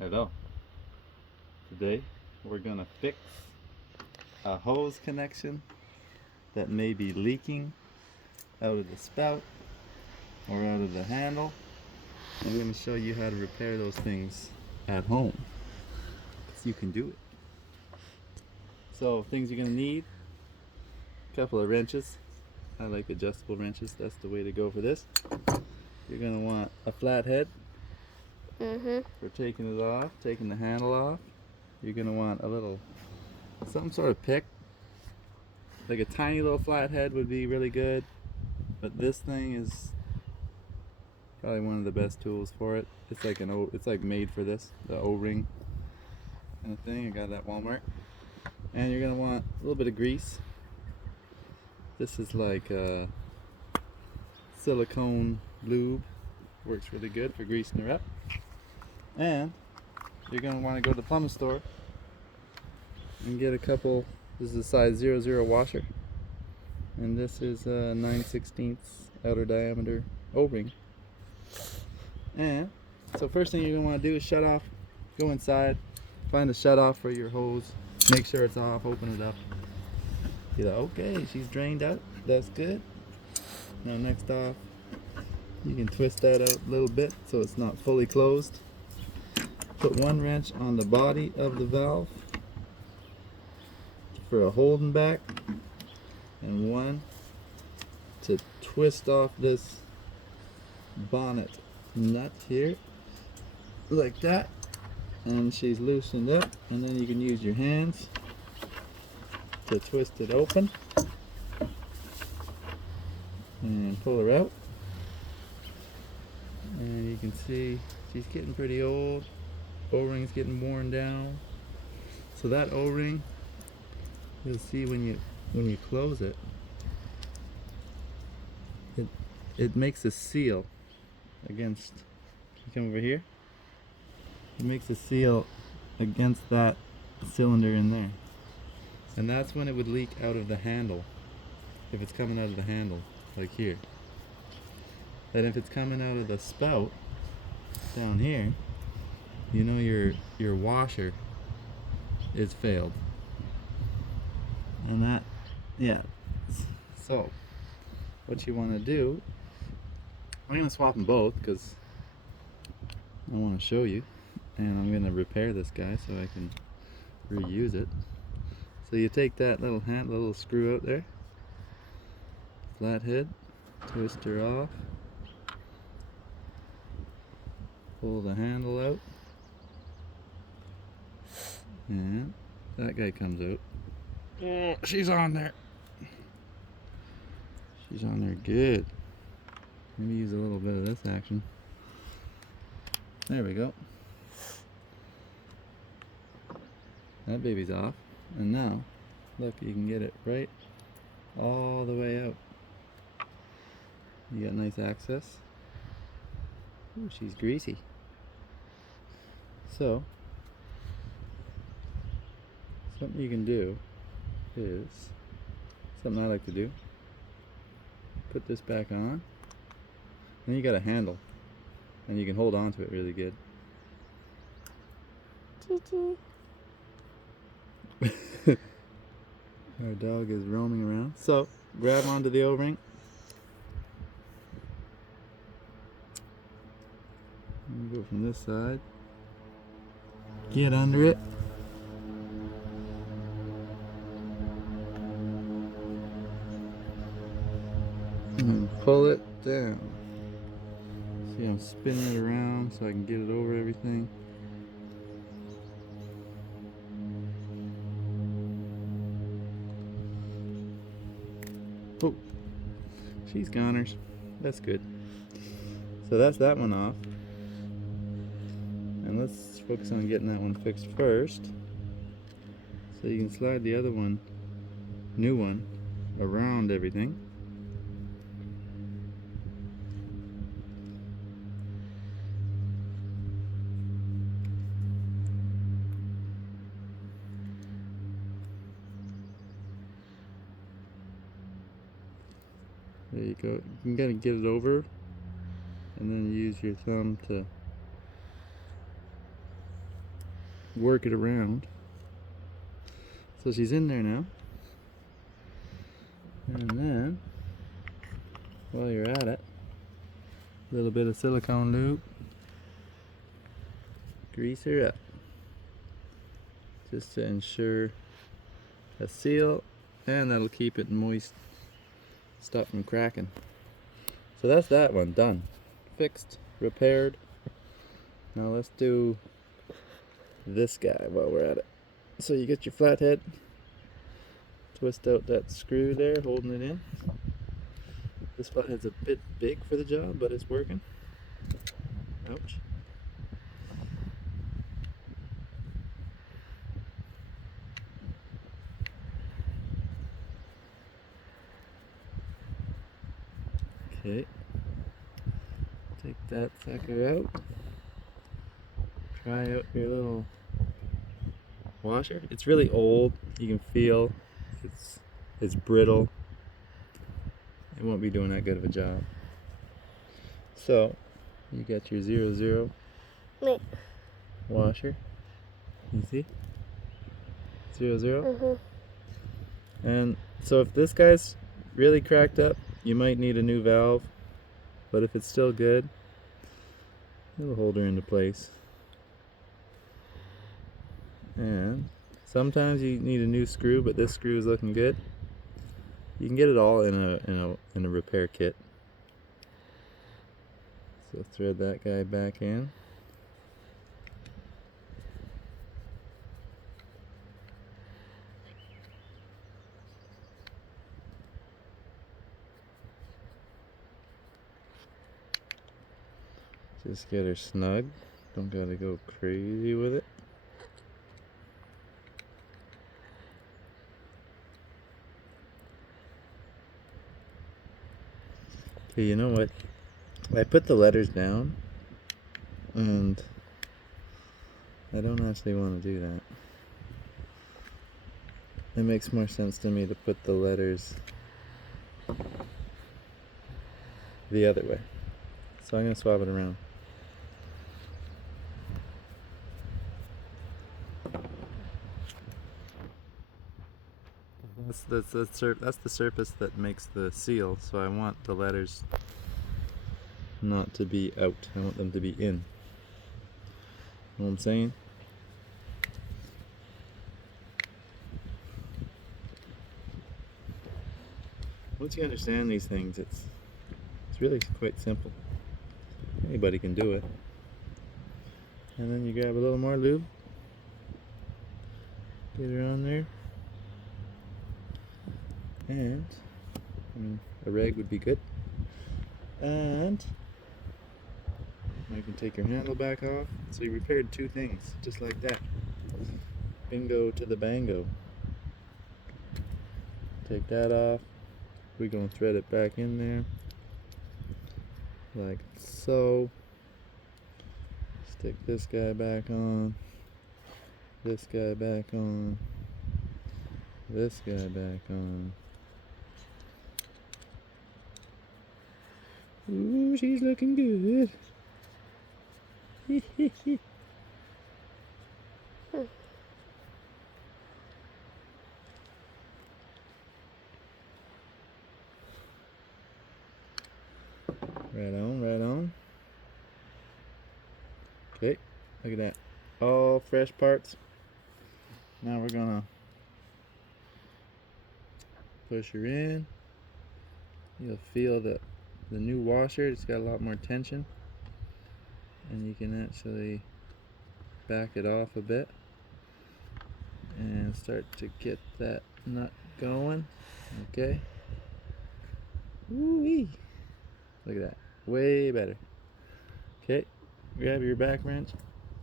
Hello. Today we're gonna fix a hose connection that may be leaking out of the spout or out of the handle. I'm gonna show you how to repair those things at home, so you can do it. So things you're gonna need: a couple of wrenches. I like adjustable wrenches. That's the way to go for this. You're gonna want a flat head for taking it off, taking the handle off. You're gonna want some sort of pick. Like a tiny little flat head would be really good, but this thing is probably one of the best tools for it. It's like made for this, the O-ring kind of thing. I got that at Walmart. And you're gonna want a little bit of grease. This is like silicone lube. Works really good for greasing her up. And you're gonna want to go to the plumbing store and get a couple. This is a size 00 washer, and this is a 9/16 outer diameter O-ring. And so first thing you're gonna want to do is shut off. Go inside, find a shut off for your hose. Make sure it's off. Open it up. You're like, okay, she's drained out. That's good. Now next off, you can twist that out a little bit so it's not fully closed. Put one wrench on the body of the valve for a holding back, and one to twist off this bonnet nut here, like that, and she's loosened up. And then you can use your hands to twist it open and pull her out. And you can see she's getting pretty old. O-ring's getting worn down. So that O-ring, you'll see when you close it, it makes a seal against. You come over here. It makes a seal against that cylinder in there, and that's when it would leak out of the handle. If it's coming out of the handle, like here. Then if it's coming out of the spout down here, you know your washer is failed. And that, yeah. So what you want to do, I'm going to swap them both because I want to show you, and I'm going to repair this guy so I can reuse it. So you take that little screw out there, flat head, twist her off, pull the handle out, and that guy comes out. Oh, she's on there. She's on there good. Maybe use a little bit of this action. There we go. That baby's off. And now, look, you can get it right all the way out. You got nice access. Ooh, she's greasy. So, something you can do is, something I like to do, put this back on, then you got a handle, and you can hold on to it really good. Our dog is roaming around. So, grab onto the O-ring. Go from this side. Get under it. And pull it down. See, I'm spinning it around so I can get it over everything. Oh, she's goners. That's good. So that's that one off. And let's focus on getting that one fixed first. So you can slide the other one, new one, around everything. There you go. You can kind of get it over, and then use your thumb to work it around. So she's in there now. And then, while you're at it, a little bit of silicone lube. Grease her up. Just to ensure a seal, and that'll keep it moist, stop from cracking. So that's that one done. Fixed, repaired. Now let's do this guy while we're at it. So you get your flathead, twist out that screw there, holding it in. This flathead's a bit big for the job, but it's working. Ouch. Okay. Take that sucker out. Try out your little washer. It's really old. You can feel it's brittle. It won't be doing that good of a job. So you got your 00 washer. You see? 00. And so if this guy's really cracked up, you might need a new valve. But if it's still good, it'll hold her into place. And sometimes you need a new screw, but this screw is looking good. You can get it all in a repair kit. So thread that guy back in. Just get her snug. Don't gotta go crazy with it. Okay, you know what? I put the letters down, and I don't actually want to do that. It makes more sense to me to put the letters the other way. So I'm going to swap it around. That's the surface that makes the seal, so I want the letters not to be out. I want them to be in. Know what I'm saying? Once you understand these things, it's really quite simple. Anybody can do it. And then you grab a little more lube, get her on there, and a rag would be good. And you can take your handle back off. So you repaired two things, just like that. Bingo to the bango. Take that off. We're going to thread it back in there, like so. Stick this guy back on, this guy back on, this guy back on. Ooh, she's looking good. Right on, right on. Okay, look at that. All fresh parts. Now we're gonna push her in. You'll feel that the new washer, it's got a lot more tension. And you can actually back it off a bit and start to get that nut going. Okay. Woo-wee. Look at that. Way better. Okay. Grab your back wrench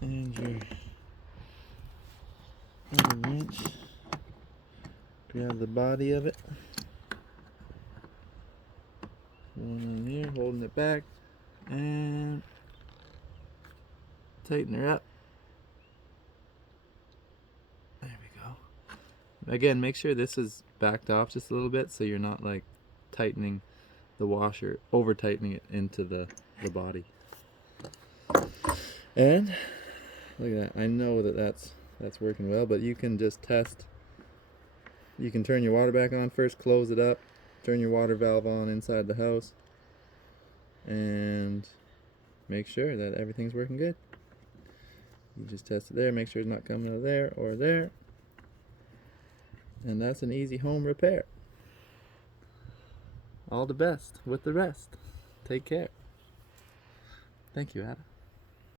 and your other wrench. Grab the body of it. Going in here, holding it back, and tighten her up. There we go. Again, make sure this is backed off just a little bit so you're not like tightening the washer, over tightening it into the body. And look at that. I know that that's that's working well, but you can just test. You can turn your water back on first, close it up, turn your water valve on inside the house, and make sure that everything's working good. You just test it there, make sure it's not coming out of there or there, and that's an easy home repair. All the best with the rest. Take care. Thank you, Ada.